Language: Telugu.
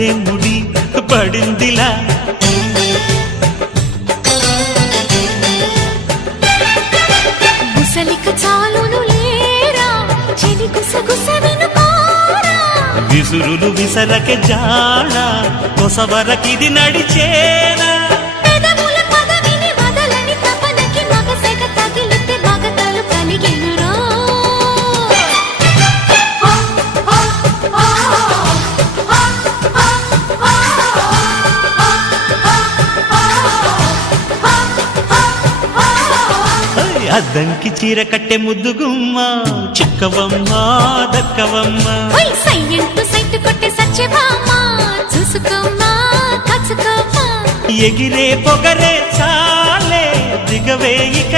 భలే ముడి పడిందిలా గుసలిక చాలును లేరా చెలి గుసగుస వినుకోరా విసురులు విసరకే జాడ కొసవరకిది నడిచేనా పెదవుల పదవిని వదలని తపనకి మగసెగ తగిలితే మగతలు కలిగెనురా అద్దంకి చీర కట్టె ముద్దుగుమ్మ చిక్కవమ్మ దక్కవమ్మ సైయంటు సైటు కొట్టే సత్యభామ చూసుకోమ్మా కాచుకోమ్మా ఎగిరే పొగరే చాలే దిగవే ఇక